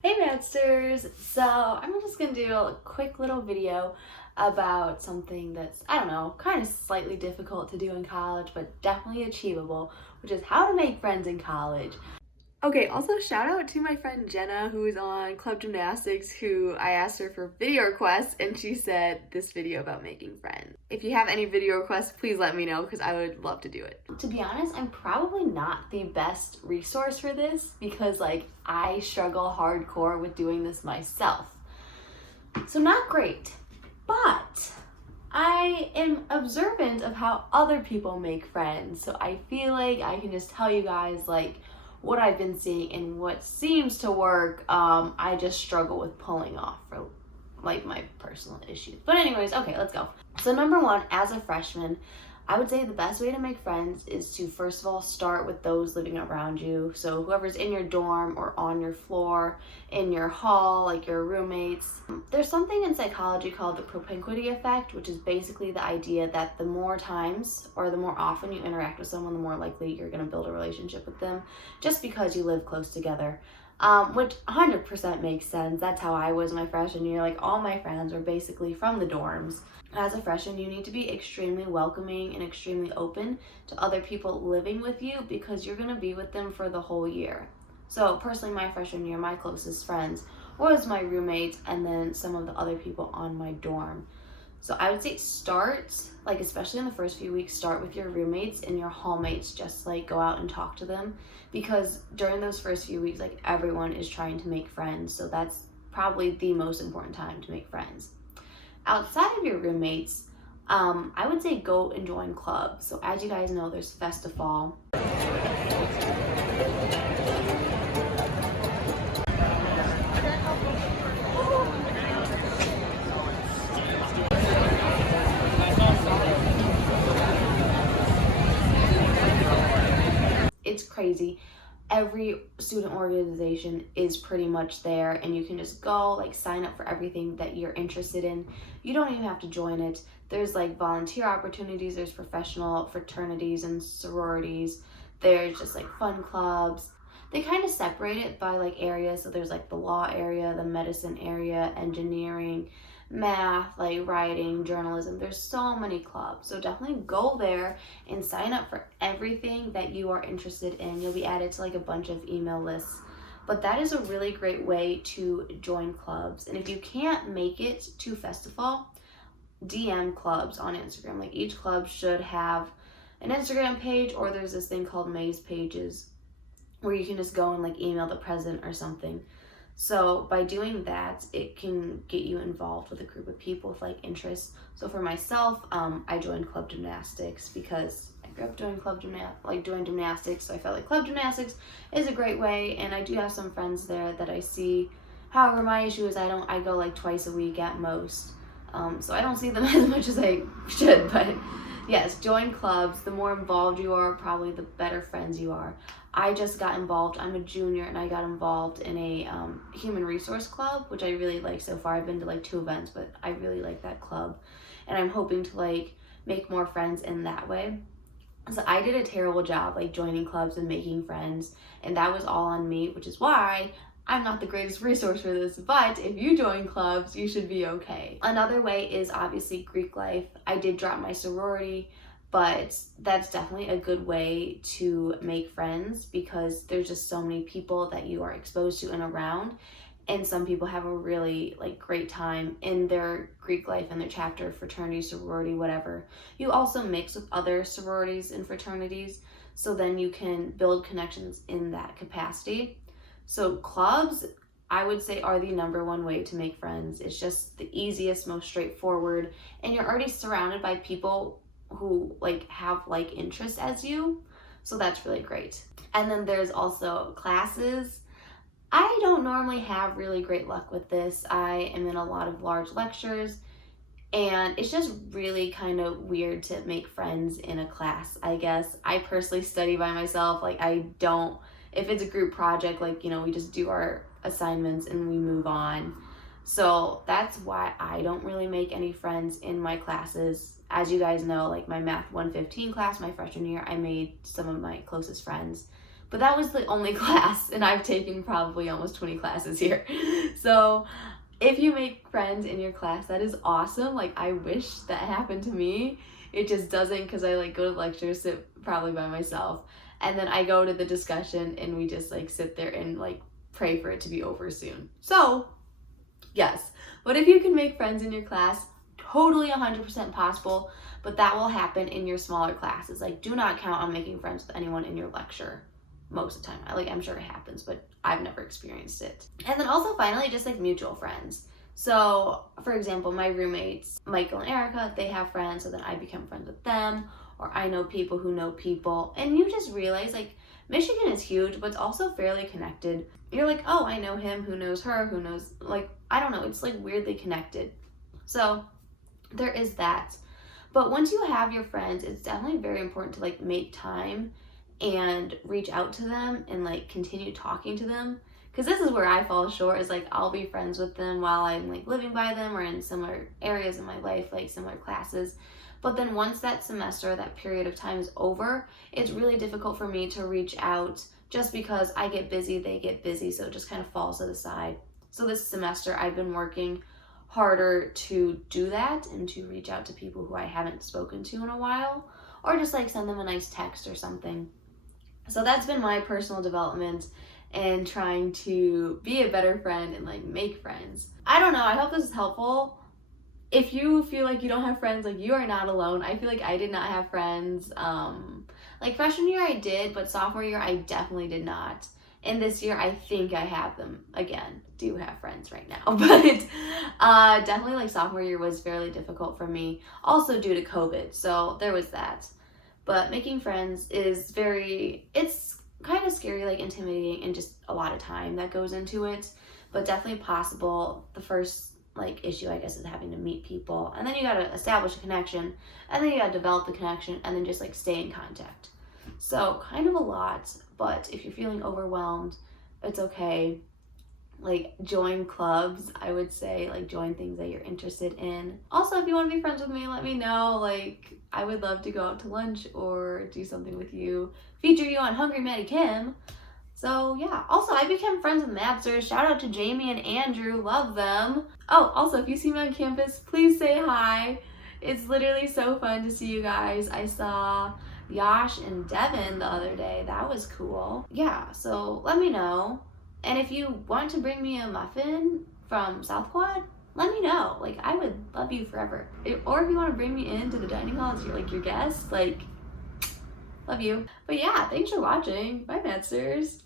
Hey Maddsters! So I'm just gonna do a quick little video about something that's, I don't know, kind of slightly difficult to do in college, but definitely achievable, which is how to make friends in college. Okay, also shout out to my friend Jenna, who is on Club Gymnastics, who I asked her for video requests and she said this video about making friends. If you have any video requests, please let me know because I would love to do it. To be honest, I'm probably not the best resource for this because I struggle hardcore with doing this myself. So not great, but I am observant of how other people make friends. So I feel like I can just tell you guys what I've been seeing and what seems to work. I just struggle with pulling off for my personal issues. But anyways, okay, let's go. So number one, as a freshman, I would say the best way to make friends is to first of all start with those living around you. So whoever's in your dorm or on your floor, in your hall, like your roommates. There's something in psychology called the propinquity effect, which is basically the idea that the more times or the more often you interact with someone, the more likely you're going to build a relationship with them just because you live close together. Which 100% makes sense. That's how I was my freshman year. Like all my friends were basically from the dorms. As a freshman, you need to be extremely welcoming and extremely open to other people living with you because you're going to be with them for the whole year. So personally, my freshman year, my closest friends was my roommates and then some of the other people on my dorm. So I would say start, especially in the first few weeks, start with your roommates and your hallmates. Just go out and talk to them because during those first few weeks, everyone is trying to make friends. So that's probably the most important time to make friends. Outside of your roommates, I would say go and join clubs. So as you guys know, there's Festival. It's crazy. Every student organization is pretty much there and you can just go sign up for everything that you're interested in. You don't even have to join it. There's volunteer opportunities, there's professional fraternities and sororities, there's just fun clubs. They kind of separate it by areas. So there's the law area, the medicine area, engineering, math, writing, journalism. There's so many clubs. So definitely go there and sign up for everything that you are interested in. You'll be added to a bunch of email lists. But that is a really great way to join clubs. And if you can't make it to Festival, DM clubs on Instagram. Each club should have an Instagram page, or there's this thing called Maze pages where you can just go and email the president or something. So by doing that, it can get you involved with a group of people with interests. So for myself, I joined Club Gymnastics because I grew up doing doing gymnastics. So I felt Club Gymnastics is a great way, and I do have some friends there that I see. However, my issue is I go twice a week at most. So I don't see them as much as I should, but yes, join clubs. The more involved you are, probably the better friends you are. I just got involved. I'm a junior and I got involved in a human resource club, which I really like so far. I've been to 2 events, but I really like that club. And I'm hoping to make more friends in that way. So I did a terrible job joining clubs and making friends, and that was all on me, which is why I'm not the greatest resource for this, but if you join clubs, you should be okay. Another way is obviously Greek life. I did drop my sorority, but that's definitely a good way to make friends because there's just so many people that you are exposed to and around. And some people have a really great time in their Greek life and their chapter, fraternity, sorority, whatever. You also mix with other sororities and fraternities, so then you can build connections in that capacity. So clubs, I would say, are the number one way to make friends. It's just the easiest, most straightforward, and you're already surrounded by people who have interests as you. So that's really great. And then there's also classes. I don't normally have really great luck with this. I am in a lot of large lectures, and it's just really kind of weird to make friends in a class, I guess. I personally study by myself. I don't, if it's a group project, we just do our assignments and we move on. So that's why I don't really make any friends in my classes. As you guys know, my Math 115 class, my freshman year, I made some of my closest friends. But that was the only class, and I've taken probably almost 20 classes here. So if you make friends in your class, that is awesome. Like, I wish that happened to me. It just doesn't, because I like go to lectures, sit probably by myself, and then I go to the discussion and we just like sit there and like pray for it to be over soon. So yes, but if you can make friends in your class, totally 100% possible, but that will happen in your smaller classes. Like, do not count on making friends with anyone in your lecture most of the time. I'm sure it happens, but I've never experienced it. And then also finally, just like mutual friends. So for example, my roommates, Michael and Erica, they have friends, so then I become friends with them, or I know people who know people, and you just realize like Michigan is huge, but it's also fairly connected. You're like, oh, I know him, who knows her, who knows, like, I don't know, it's like weirdly connected. So there is that. But once you have your friends, it's definitely very important to like make time and reach out to them and like continue talking to them. Because this is where I fall short, is like I'll be friends with them while I'm like living by them or in similar areas in my life, like similar classes. But then once that semester, that period of time is over, it's really difficult for me to reach out just because I get busy, they get busy, so it just kind of falls to the side. So this semester I've been working harder to do that and to reach out to people who I haven't spoken to in a while, or just like send them a nice text or something. So that's been my personal development and trying to be a better friend and like make friends. I don't know, I hope this is helpful. If you feel like you don't have friends, like, you are not alone. I feel like I did not have friends. Like freshman year I did, but sophomore year I definitely did not. And this year I think I have them again. Do have friends right now, but definitely like sophomore year was fairly difficult for me, also due to COVID. So there was that. But making friends is it's kind of scary, like intimidating, and just a lot of time that goes into it, but definitely possible. The first like issue, I guess, is having to meet people, and then you gotta establish a connection, and then you gotta develop the connection, and then just like stay in contact. So kind of a lot, but if you're feeling overwhelmed, it's okay. Like, join clubs, I would say, like join things that you're interested in. Also, if you want to be friends with me, let me know. Like, I would love to go out to lunch or do something with you, feature you on Hungry Maddie Kim. So yeah, also I became friends with Maddsters. Shout out to Jamie and Andrew, love them. Oh, also if you see me on campus, please say hi. It's literally so fun to see you guys. I saw Yash and Devin the other day, that was cool. Yeah, so let me know. And if you want to bring me a muffin from South Quad, let me know. Like, I would love you forever. Or if you want to bring me into the dining hall as your guest, like, love you. But yeah, thanks for watching. Bye, Maddsters.